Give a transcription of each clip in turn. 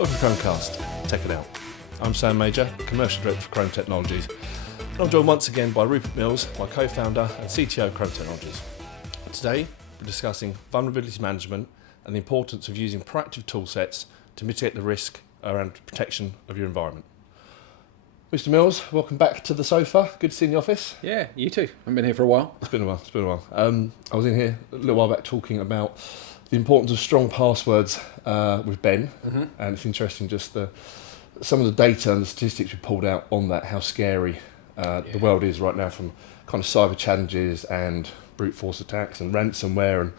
Welcome to Krome Cast. Check it out. I'm Sam Major, Commercial Director for Krome Technologies. And I'm joined once again by Rupert Mills, my co-founder and CTO of Krome Technologies. Today, we're discussing vulnerability management and the importance of using proactive tool sets to mitigate the risk around protection of your environment. Mr. Mills, welcome back to the sofa. Good to see you in the office. Yeah, you too. I've been here for a while. It's been a while. I was in here a little while back talking about the importance of strong passwords with Ben, and it's interesting just some of the data and the statistics we pulled out on that, how scary the world is right now from kind of cyber challenges and brute force attacks and ransomware and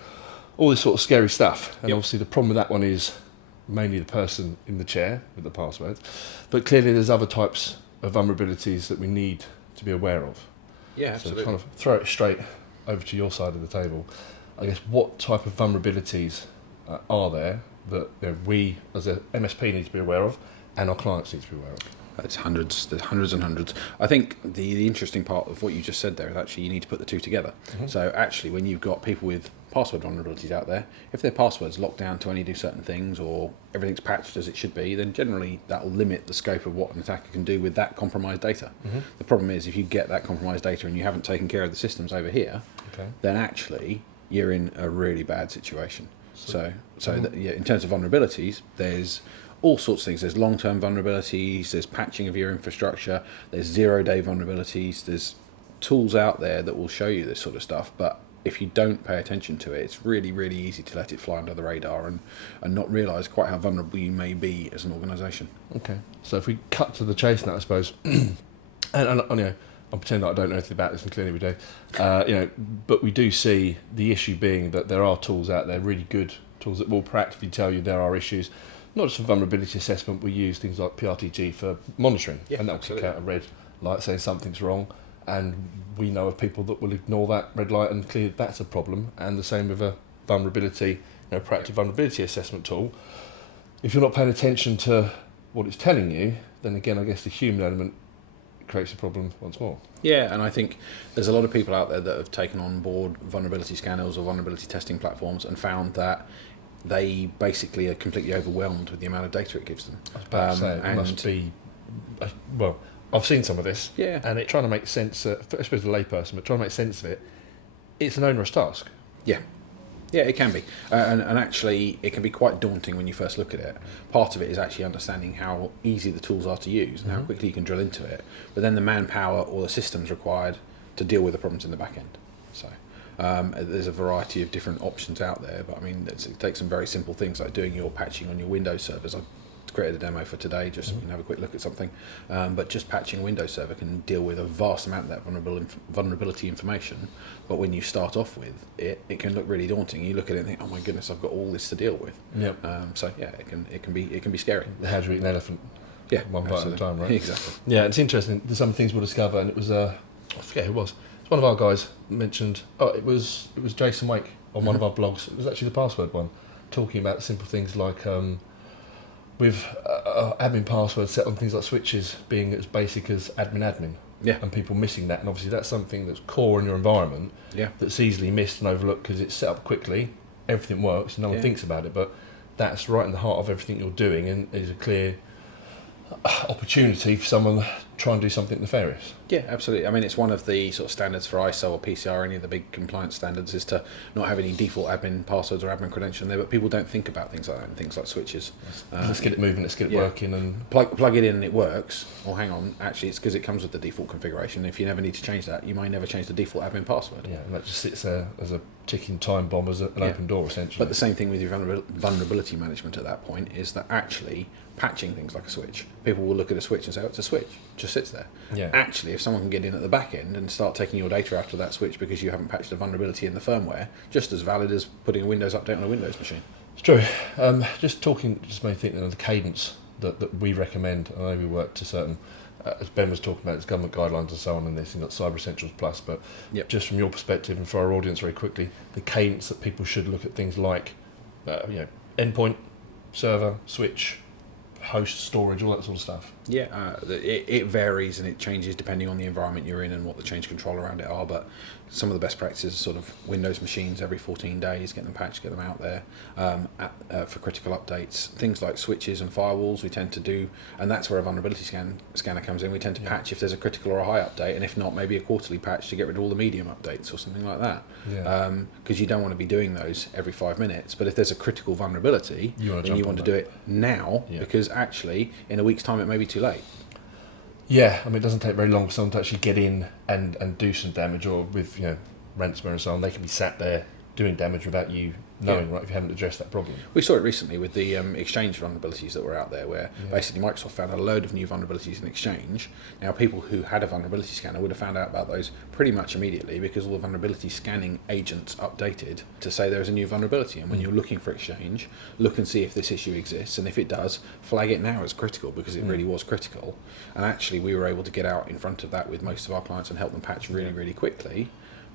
all this sort of scary stuff. And obviously the problem with that one is mainly the person in the chair with the passwords, but clearly there's other types of vulnerabilities that we need to be aware of. Yeah, absolutely. So kind of throw it straight over to your side of the table. I guess what type of vulnerabilities are there that we as a MSP need to be aware of and our clients need to be aware of? There's hundreds and hundreds. I think the interesting part of what you just said there is actually you need to put the two together. So actually when you've got people with password vulnerabilities out there, if their password's locked down to only do certain things or everything's patched as it should be, then generally that will limit the scope of what an attacker can do with that compromised data. The problem is if you get that compromised data and you haven't taken care of the systems over here, then actually you're in a really bad situation. So in terms of vulnerabilities, there's all sorts of things. There's long-term vulnerabilities, there's patching of your infrastructure, there's zero-day vulnerabilities, there's tools out there that will show you this sort of stuff, but if you don't pay attention to it, it's really, really easy to let it fly under the radar and not realise quite how vulnerable you may be as an organisation. Okay, so if we cut to the chase now, I suppose, and I'm pretending that I don't know anything about this, and clearly we do, but we do see the issue being that there are tools out there, really good tools that will proactively tell you there are issues. Not just for vulnerability assessment, we use things like PRTG for monitoring, and that'll kick out a red light saying something's wrong, and we know of people that will ignore that red light and clearly that's a problem. And the same with a vulnerability, proactive vulnerability assessment tool. If you're not paying attention to what it's telling you, then again, I guess the human element creates a problem once more. Yeah, and I think there's a lot of people out there that have taken on board vulnerability scanners or vulnerability testing platforms and found that they basically are completely overwhelmed with the amount of data it gives them. I was about to say, it must be, well, I've seen some of this, and it trying to make sense, especially as a layperson, but trying to make sense of it, it's an onerous task. Yeah, it can be, and actually it can be quite daunting when you first look at it. Part of it is actually understanding how easy the tools are to use and how quickly you can drill into it, but then the manpower or the systems required to deal with the problems in the back end. So there's a variety of different options out there, but I mean it takes some very simple things like doing your patching on your Windows servers. I've created a demo for today just so you can have a quick look at something, but just patching a Windows server can deal with a vast amount of that vulnerability information, but when you start off with it can look really daunting. You look at it and think, oh my goodness, I've got all this to deal with. It can be scary. How do you eat an elephant? One bite at a time, right? Exactly. Yeah, it's interesting. There's some things we'll discover, and it was I forget who it was. It's one of our guys mentioned. It was Jason Wake on one of our blogs. It was actually the password one, talking about simple things like with admin passwords set on things like switches being as basic as admin, and people missing that, and obviously that's something that's core in your environment, that's easily missed and overlooked because it's set up quickly, everything works, no one thinks about it, but that's right in the heart of everything you're doing, and is a clear opportunity for someone to try and do something nefarious. Yeah, absolutely. I mean, it's one of the sort of standards for ISO or PCR, any of the big compliance standards, is to not have any default admin passwords or admin credentials in there, but people don't think about things like that and things like switches. Let's get it moving, let's get it working. And plug it in and it works. Or hang on, actually it's because it comes with the default configuration. If you never need to change that, you may never change the default admin password. Yeah, and that just sits there as a ticking time bomb, as an open door essentially. But the same thing with your vulnerability management at that point is that actually patching things like a switch, people will look at a switch and say, oh, it's a switch, it just sits there. Actually, if someone can get in at the back end and start taking your data out of that switch because you haven't patched a vulnerability in the firmware, just as valid as putting a Windows update on a Windows machine. It's true. Just made me think of the cadence that we recommend. I know we work to certain, as Ben was talking about, there's government guidelines and so on, and this thing like Cyber Essentials Plus, but just from your perspective and for our audience very quickly, the cadence that people should look at things like endpoint, server, switch, host, storage, all that sort of stuff. Yeah, it varies and it changes depending on the environment you're in and what the change control around it are, but some of the best practices are sort of Windows machines every 14 days, get them patched, get them out there for critical updates. Things like switches and firewalls we tend to do, and that's where a vulnerability scanner comes in. We tend to patch if there's a critical or a high update, and if not, maybe a quarterly patch to get rid of all the medium updates or something like that. Because you don't want to be doing those every 5 minutes, but if there's a critical vulnerability, then you want to do it now, because actually in a week's time it may be too late. Yeah, I mean, it doesn't take very long for someone to actually get in and do some damage, or with ransomware and so on, they can be sat there doing damage without you knowing, right, if you haven't addressed that problem. We saw it recently with the Exchange vulnerabilities that were out there, where basically Microsoft found a load of new vulnerabilities in Exchange. Now, people who had a vulnerability scanner would have found out about those pretty much immediately, because all the vulnerability scanning agents updated to say there is a new vulnerability. And when you're looking for Exchange, look and see if this issue exists, and if it does, flag it now as critical, because it really was critical. And actually, we were able to get out in front of that with most of our clients and help them patch really, really quickly.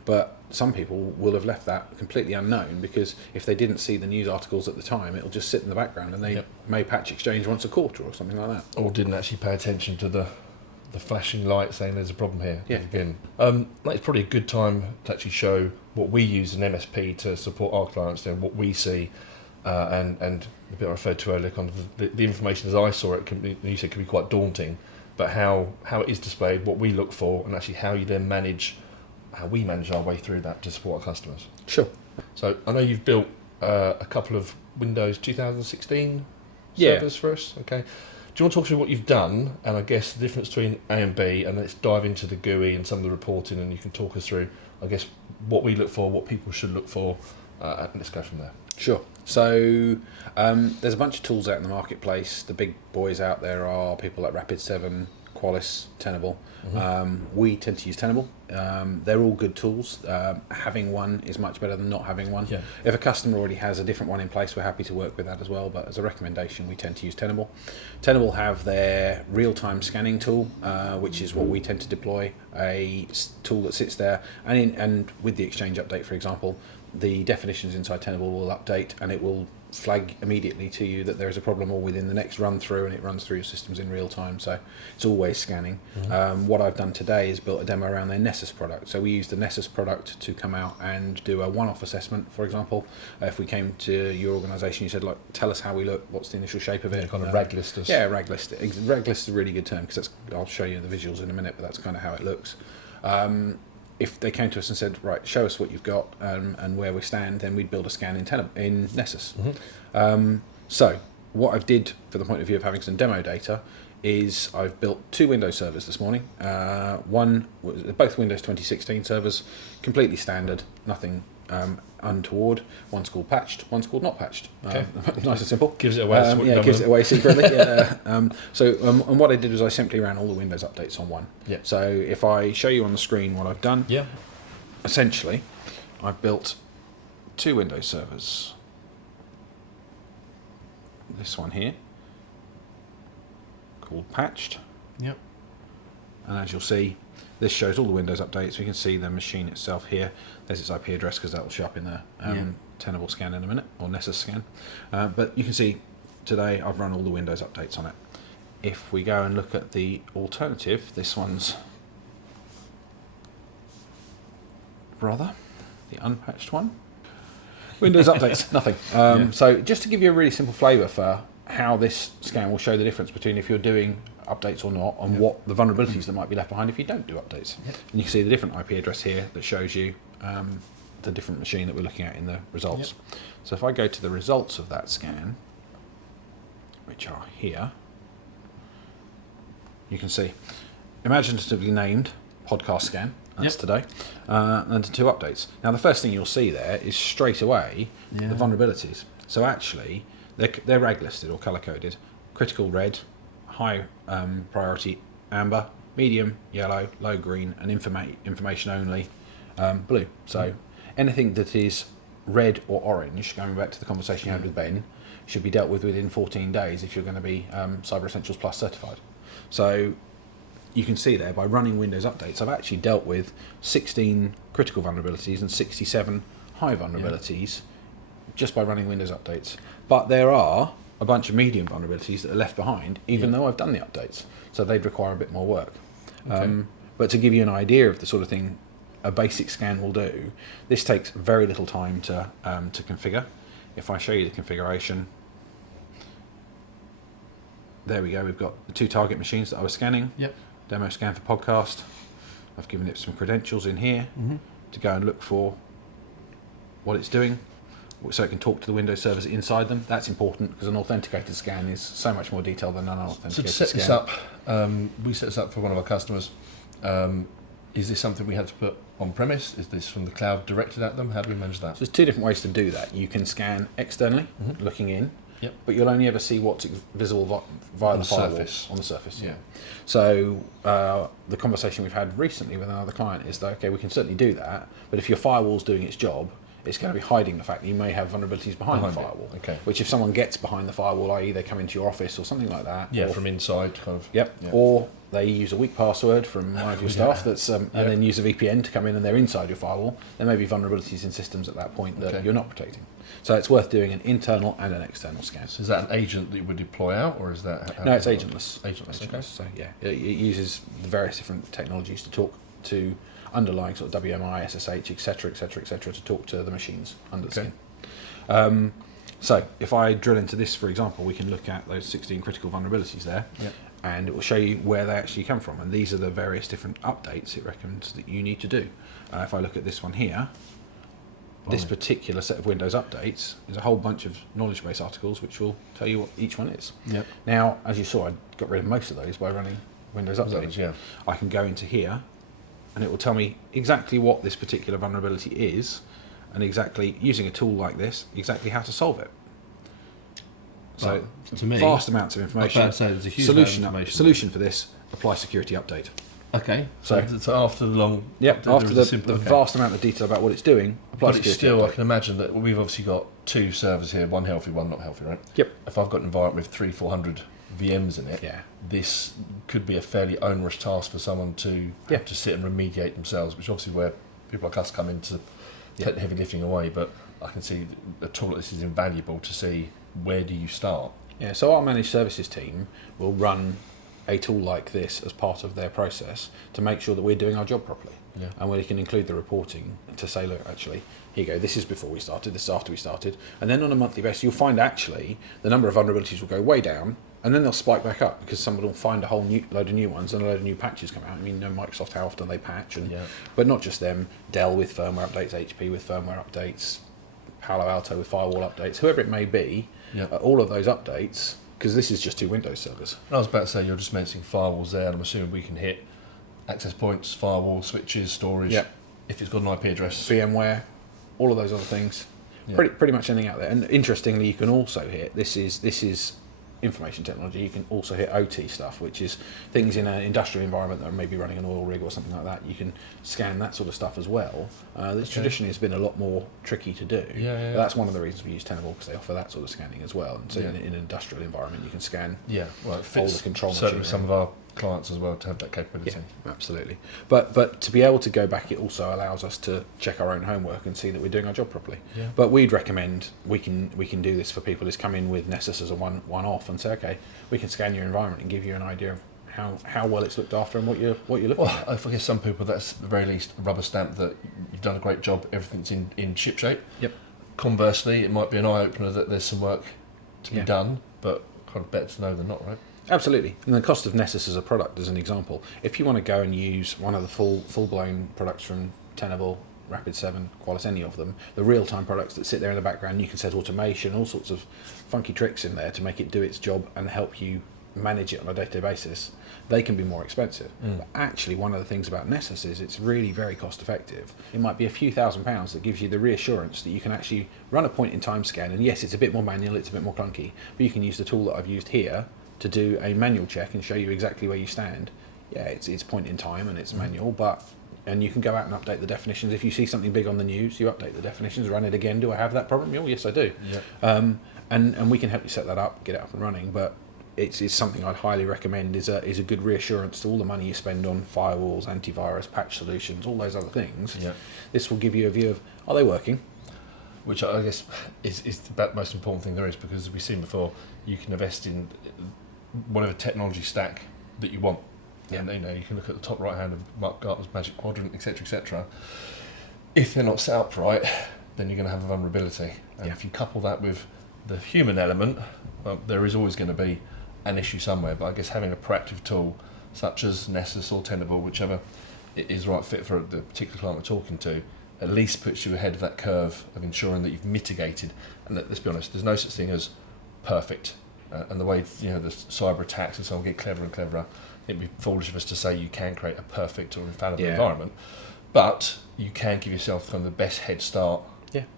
But some people will have left that completely unknown, because if they didn't see the news articles at the time, it'll just sit in the background, and they may patch Exchange once a quarter or something like that. Or didn't actually pay attention to the flashing light saying there's a problem here. Yeah. Again, it's probably a good time to actually show what we use as an MSP to support our clients, and what we see, and a bit I referred to earlier, kind of the information as I saw it, you said, can be quite daunting, but how it is displayed, what we look for, and actually how you then how we manage our way through that to support our customers. Sure. So I know you've built a couple of Windows 2016 Yeah. servers for us. Okay. Do you want to talk through what you've done, and I guess the difference between A and B, and let's dive into the GUI and some of the reporting, and you can talk us through, I guess, what we look for, what people should look for, and let's go from there. Sure. So there's a bunch of tools out in the marketplace. The big boys out there are people like Rapid7, Qualys, Tenable. We tend to use Tenable. They're all good tools. Having one is much better than not having one. Yeah. If a customer already has a different one in place, we're happy to work with that as well, but as a recommendation, we tend to use Tenable. Tenable have their real-time scanning tool, which is what we tend to deploy, a tool that sits there, and with the Exchange update, for example, the definitions inside Tenable will update, and it will flag immediately to you that there is a problem, or within the next run through, and it runs through your systems in real time, so it's always scanning. What I've done today is built a demo around their Nessus product. So we use the Nessus product to come out and do a one-off assessment. For example, if we came to your organisation, you said, like, tell us how we look, what's the initial shape of it, Kind of rag list us. Yeah, rag list. Rag list is a really good term, because I'll show you the visuals in a minute, but that's kind of how it looks. If they came to us and said, right, show us what you've got and where we stand, then we'd build a scan in Nessus. So what I've did, for the point of view of having some demo data, is I've built 2 Windows servers this morning. Both Windows 2016 servers, completely standard, nothing untoward. One's called patched, one's called not patched. Okay. Nice and simple. Gives it away. Gives it away secretly. And what I did was I simply ran all the Windows updates on one. Yeah. So if I show you on the screen what I've done, essentially, I've built 2 Windows servers. This one here, called patched. Yep. And as you'll see, this shows all the Windows updates. We can see the machine itself here. There's its IP address, because that will show up in the Tenable scan in a minute, or Nessus scan. But you can see today I've run all the Windows updates on it. If we go and look at the alternative, this one's brother, the unpatched one. Windows updates, nothing. So just to give you a really simple flavour for how this scan will show the difference between if you're doing updates or not, and what the vulnerabilities that might be left behind if you don't do updates. And you can see the different IP address here that shows you the different machine that we're looking at in the results. So if I go to the results of that scan, which are here, you can see imaginatively named podcast scan. That's today, and 2 updates. Now, the first thing you'll see there is straight away the vulnerabilities. So actually, they're rag listed or color coded: critical red, high priority amber, medium yellow, low green, and information only blue. So anything that is red or orange, going back to the conversation you had with Ben, should be dealt with within 14 days if you're going to be Cyber Essentials Plus certified. So you can see there, by running Windows updates, I've actually dealt with 16 critical vulnerabilities and 67 high vulnerabilities just by running Windows updates. But there are a bunch of medium vulnerabilities that are left behind, even though I've done the updates. So they'd require a bit more work. Okay. But to give you an idea of the sort of thing a basic scan will do, this takes very little time to configure. If I show you the configuration, there we go. We've got the 2 target machines that I was scanning. Yep. Demo scan for podcast. I've given it some credentials in here to go and look for what it's doing, so it can talk to the Windows servers inside them. That's important because an authenticated scan is so much more detailed than an unauthenticated So to set scan. this up, we set this up for one of our customers. Is this something we had to put on premise? Is this from the cloud directed at them? How do we manage that? So there's 2 different ways to do that. You can scan externally, looking in, Yep. but you'll only ever see what's visible via On the the firewall, surface. on the surface. Yeah. So the conversation we've had recently with another client is that, okay, we can certainly do that, but if your firewall's doing its job, it's going to be hiding the fact that you may have vulnerabilities behind the Behind it, firewall. okay. Which if someone gets behind the firewall, i.e. they come into your office or something like that. Yeah, or from inside, kind of. Yep. Yeah. Or they use a weak password from one of your staff that's and then use a VPN to come in and they're inside your firewall. There may be vulnerabilities in systems at that point that you're not protecting. So it's worth doing an internal and an external scan. So is that an agent that you would deploy out, or is that? No, it's agentless. Agentless. Okay. So yeah, it uses the various different technologies to talk to underlying sort of WMI, SSH, etc., to talk to the machines under the skin. So if I drill into this, for example, we can look at those 16 critical vulnerabilities there, and it will show you where they actually come from. And these are the various different updates it recommends that you need to do. If I look at this one here, this particular set of Windows updates is a whole bunch of knowledge base articles which will tell you what each one is. Yep. Now, as you saw, I got rid of most of those by running Windows updates. Yeah. I can go into here and it will tell me exactly what this particular vulnerability is and exactly, using a tool like this, exactly how to solve it. So, well, to me, vast amounts of information. I was about to say, there's a huge amount of information. Solution for this, apply security update. Okay. So after the long... Yep, after the vast amount of detail about what it's doing, apply but security it's still, update. I can imagine that we've obviously got 2 servers here, one healthy, one not healthy, right? Yep. If I've got an environment with 300-400 VMs in it, this could be a fairly onerous task for someone to have to sit and remediate themselves, which obviously where people like us come in to take the heavy lifting away, but I can see a tool like this is invaluable to see where do you start. Yeah, so our managed services team will run a tool like this as part of their process to make sure that we're doing our job properly. Yeah. And we can include the reporting to say, look, actually, here you go, this is before we started, this is after we started. And then on a monthly basis, you'll find actually the number of vulnerabilities will go way down, and then they'll spike back up because someone will find a whole load of new ones and a load of new patches come out. I mean, Microsoft, how often they patch, but not just them, Dell with firmware updates, HP with firmware updates, Palo Alto with firewall updates, whoever it may be, all of those updates, because this is just 2 Windows servers. I was about to say, you're just mentioning firewalls there, and I'm assuming we can hit access points, firewall, switches, storage, if it's got an IP address. VMware, all of those other things. Pretty much anything out there. And interestingly, you can also hit, this is information technology, you can also hit OT stuff, which is things in an industrial environment that are maybe running an oil rig or something like that. You can scan that sort of stuff as well. This traditionally has been a lot more tricky to do. But that's one of the reasons we use Tenable, because they offer that sort of scanning as well. And so in an industrial environment, you can scan well, it all fits the control certainly machinery. some of our clients as well to have that capability. Yeah, absolutely. But to be able to go back, it also allows us to check our own homework and see that we're doing our job properly. But we'd recommend we can do this for people is come in with Nessus as a one-off and say, okay, we can scan your environment and give you an idea of how well it's looked after and what you're looking at. I guess some people, that's at the very least a rubber stamp that you've done a great job, everything's in ship shape. Yep. Conversely, it might be an eye-opener that there's some work to be done, but kind of better to know than not, right? Absolutely. And the cost of Nessus as a product, as an example, if you want to go and use one of the full-blown products from Tenable, Rapid7, Qualys, any of them, the real-time products that sit there in the background, you can set automation, all sorts of funky tricks in there to make it do its job and help you manage it on a day-to-day basis, they can be more expensive. But actually, one of the things about Nessus is it's really very cost-effective. It might be a few £1,000s that gives you the reassurance that you can actually run a point-in-time scan, and yes, it's a bit more manual, it's a bit more clunky, but you can use the tool that I've used here to do a manual check and show you exactly where you stand. Yeah, it's point in time and it's manual, and you can go out and update the definitions. If you see something big on the news, you update the definitions, run it again. Do I have that problem? Oh, yes, I do. And we can help you set that up, get it up and running. But it's something I'd highly recommend is a good reassurance to all the money you spend on firewalls, antivirus, patch solutions, all those other things. This will give you a view of, are they working? which I guess is about the most important thing there is, because as we've seen before, you can invest in whatever technology stack that you want. Yeah. And you can look at the top right hand of Mark Gartner's Magic Quadrant, etc., etc. If they're not set up right, then you're going to have a vulnerability. And if you couple that with the human element, well, there is always going to be an issue somewhere. But I guess having a proactive tool such as Nessus or Tenable, whichever is right fit for the particular client we're talking to, at least puts you ahead of that curve of ensuring that you've mitigated. And let's be honest, there's no such thing as perfect. And the way the cyber attacks and so on get cleverer and cleverer, it'd be foolish of us to say you can create a perfect or infallible environment, but you can give yourself kind of the best head start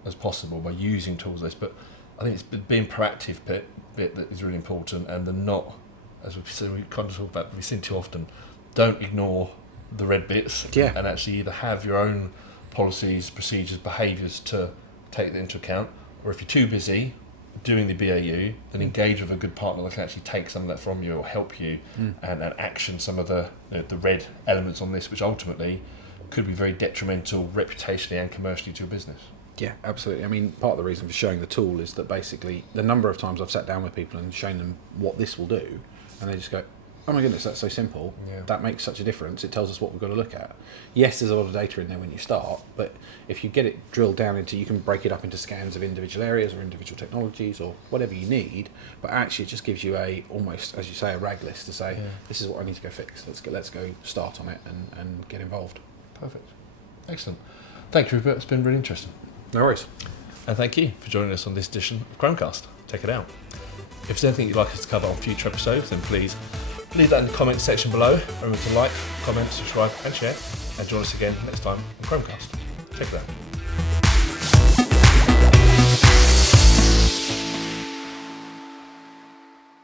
as possible by using tools like this. But I think it's being proactive bit that is really important, and the not, as we kind of talk about, we've seen too often, don't ignore the red bits and actually either have your own policies, procedures, behaviours to take that into account, or if you're too busy doing the BAU, then engage with a good partner that can actually take some of that from you or help you and action some of the red elements on this, which ultimately could be very detrimental reputationally and commercially to your business. Yeah, absolutely. I mean, part of the reason for showing the tool is that basically the number of times I've sat down with people and shown them what this will do, and they just go, oh my goodness, that's so simple. Yeah. That makes such a difference. It tells us what we've got to look at. Yes, there's a lot of data in there when you start, but if you get it drilled down into, you can break it up into scans of individual areas or individual technologies or whatever you need, but actually it just gives you a, almost, as you say, a rag list to say, this is what I need to go fix. Let's go start on it and get involved. Perfect. Excellent. Thank you, Rupert. It's been really interesting. No worries. And thank you for joining us on this edition of Krome Cast. Check it out. If there's anything you'd like us to cover on future episodes, then please leave that in the comments section below. Remember to like, comment, subscribe and share. And join us again next time on Krome Cast. Check it out.